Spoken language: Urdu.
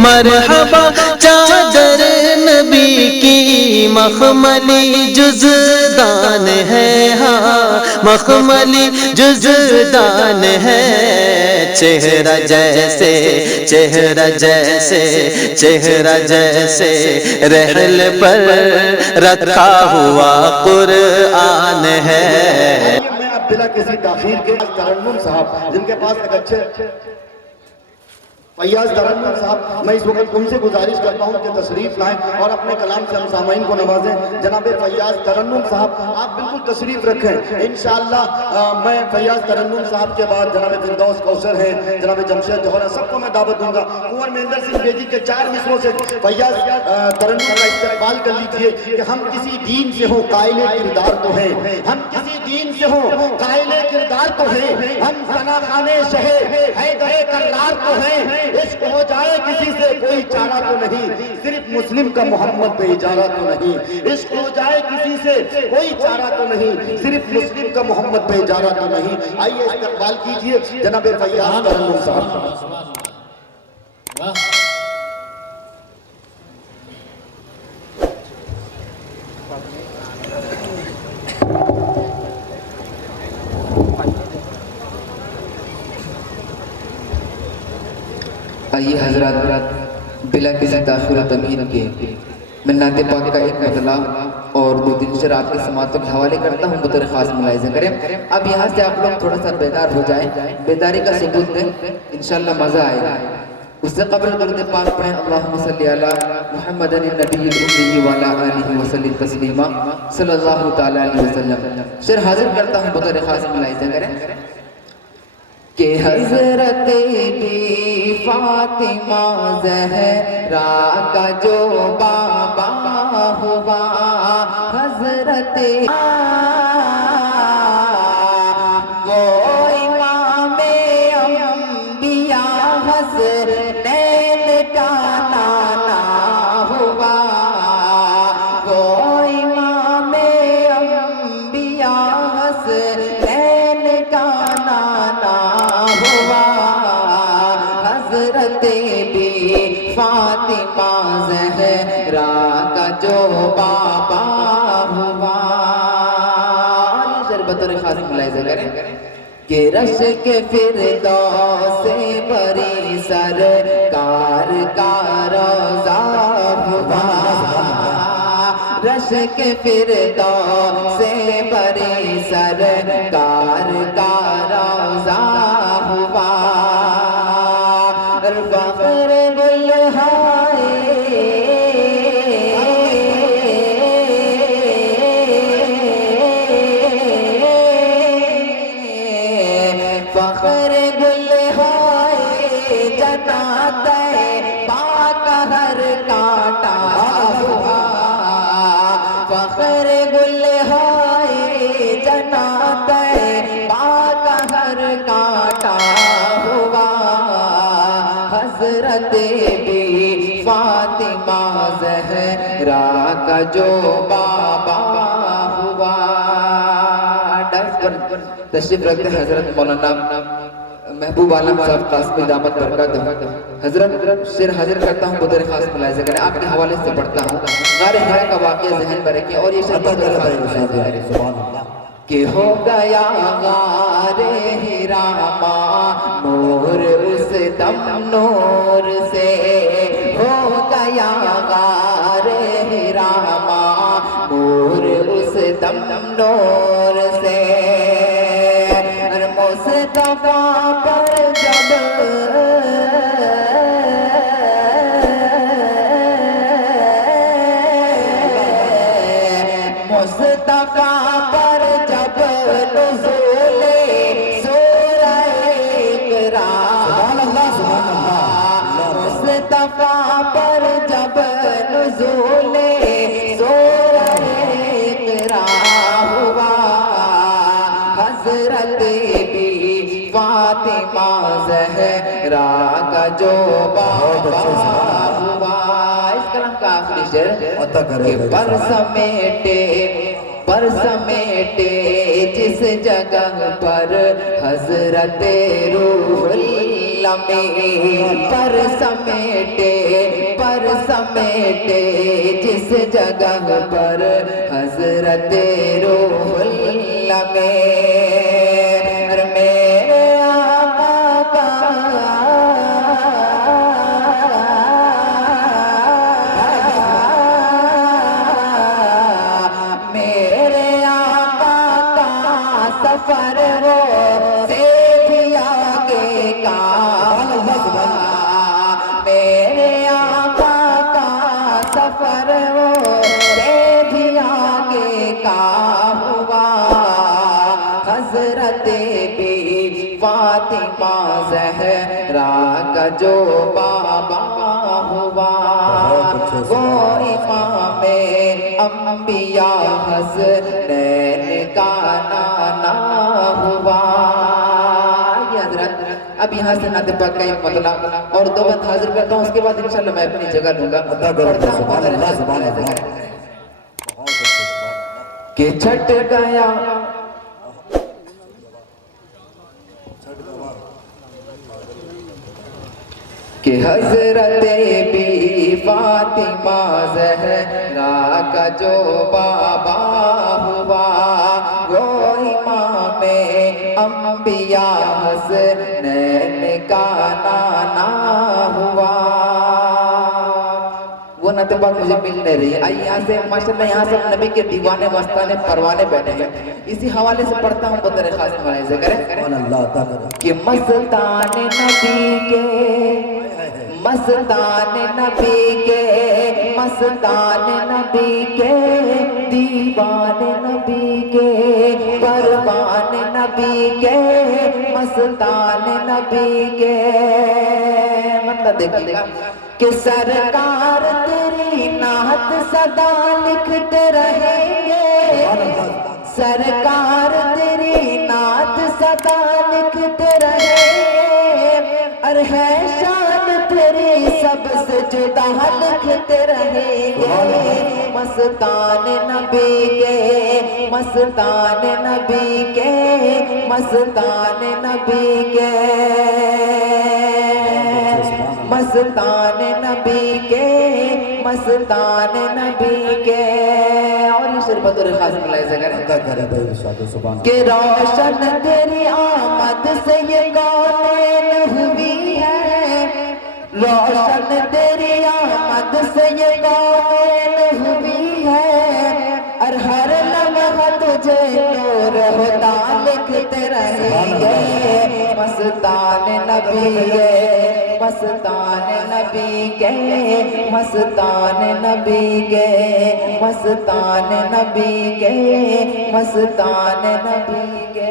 مرحبا چادر نبی کی مخملی جزدان ہے، ہاں مخملی جزدان ہے، چہرہ جیسے چہرہ جیسے چہرہ جیسے رحل پر رکھا ہوا قرآن ہے۔ میں اب بلا کسی تاخیر کے ترنم صاحب جن کے پاس ایک اچھے فیاض ترنم صاحب، میں اس وقت ان سے گزارش کرتا ہوں کہ تشریف لائیں اور اپنے کلام سے ہم سامعین کو نوازیں۔ جناب فیاض ترنم صاحب آپ بالکل تشریف رکھیں انشاءاللہ۔ میں فیاض ترنم صاحب کے بعد جناب فردوس کوثر ہیں، جناب جمشید جوہر، سب کو میں دعوت دوں گا۔ کنور مہندر سنگھ بیدی کے 4 مصروں سے فیاض ترنم کا استقبال کر لیجئے کہ ہم کسی دین سے ہوں قائل کردار تو ہیں، ہم کسی دین سے ہوں قائل کردار تو ہیں، ہم ثنا خانے شہر حیدر کرار تو ہیں، عشق ہو جائے کسی سے کوئی چارہ تو نہیں، صرف مسلم کا محمد پہ اجارہ تو نہیں، عشق ہو جائے کسی سے کوئی چارہ تو نہیں، صرف مسلم کا محمد پہ اجارہ تو نہیں۔ آئیے استقبال کیجئے جناب فیاض ترنم صاحب۔ آئیے حضرات بلا کسی تاخیر و تمہید کے میں نعت پاک کا ایک مطلع اور 2-3 شعر آپ کے سماعتوں کے حوالے کرتا ہوں، بطور خاص ملاحظہ کریں۔ اب یہاں سے آپ لوگ تھوڑا سا بیدار ہو جائیں، بیداری کا ثبوت دیں، انشاءاللہ مزہ آئے گا۔ اس سے قبل درود پاک پڑھیں، اللہم صلی علی محمد النبی الامی وعلی آلہ وسلم تسلیما صلی اللہ تعالی علیہ وسلم۔ شعر حاضر کرتا ہوں، بطور خاص ملاحظہ کریں کہ حضرت بی فاطمہ زہرا کا جو بابا ہوا، حضرت وہ امام انبیاء حسنین کا نانا ہوا، وہ امام انبیاء حسنین کا نانا ہوا، حضرت بی فاطمہ زہرا کا جو بابا ہوا۔ اور بطور خاص ملاحظہ کریں کہ رش کے فردوس سے بری سرکار کا روضہ ہوا، رش کے فردوس سے بری سرکار کا روضہ ہوا، فخر گلہائے فخر گلہائے جنات پاک ہر کانٹا ہوا، فخر گلہائے جنات پاک ہر کانٹا ہوا، حضرت بی فاطمہ زہرا کا جو بابا ہوا۔ تشریف رکھتے ہیں حضرت مولانا محبوب عالم صاحب قاسمی دامت برکاتہ۔ حضرت شعر حاضر کرتا ہوں، بطور خاص ملاحظہ کریں، آپ کے حوالے سے پڑھتا ہوں۔ غار ہرا کا واقعہ ذہن میں رکھیں اور یہ شعر بطور خاص ملاحظہ کریں کہ ہو گیا غار ہرا نور اس دم نور سے، ہو گیا غار ہرا نور اس دم نور سے، مصطفیٰ پر جب مصطفیٰ پر جب نزول سورہ اقرا، مصطفیٰ پر جب نزول سورہ اقرا ہوا، حضرت بی فاطمہ زہرا کا جو بابا ہوا۔ اس کلام کا آخری شعر کہ پر سمیٹے جس جگہ پر حضرت روح اللہ پر سمیٹے جس جگہ پر حضرت روح اللہ میرے آقا کا سفر ہو سے بھی آگے کا میرے آقا کا سفر ہو سے بھی آگے کا ہوا حضرت بی فاطمہ زہرا کا جو بابا ہوا وہ امام انبیاء حسنین کا نانا ہوا۔ یہ حضرت اب یہاں سے نعت پاک کا ایک مطلب اور دو بند حاضر کرتا ہوں، اس کے بعد انشاءاللہ میں اپنی جگہ لوں گا۔ کہ چھٹ گیا کہ حضرت بی فاطمہ زہرا کا جو بابا ہوا وہ امام انبیاء حسنین کا نانا ہوا۔ وہ نعت پاک مجھے مل نہیں رہی ہے، آئیے یہاں سے ماشاءاللہ یہاں سب نبی کے دیوانے مستانے پروانے بیٹھے ہیں، اسی حوالے سے پڑھتا ہوں بطور خاص ملاحظہ کریں کہ مستان نبی کے دیوان نبی کے پروان نبی کے مستان نبی کے مطلب دیکھیے گا کہ سرکار تیری نعت سدا لکھتے رہیں گے، سرکار تیری نعت سدا لکھتے رہیں گے، اور ہے شان تیری سب سے جدا لکھتے رہیں گے۔ مستان نبی کے مستان نبی کے مستان نبی کے مستان نبی کے مستان نبی کے اور یہ شعر بطور خاص ملاحظہ کریں کہ روشن تیری آمد سے یہ کونین ہوئی ہے، روشن تیری آمد سے یہ کونین ہوئی ہے، اور ہر لمحہ تجھے نور ہوتا لکھتے رہیں گے۔ مستان نبی کے مستان نبی کے مستان نبی کے مستان نبی کے مستان نبی کے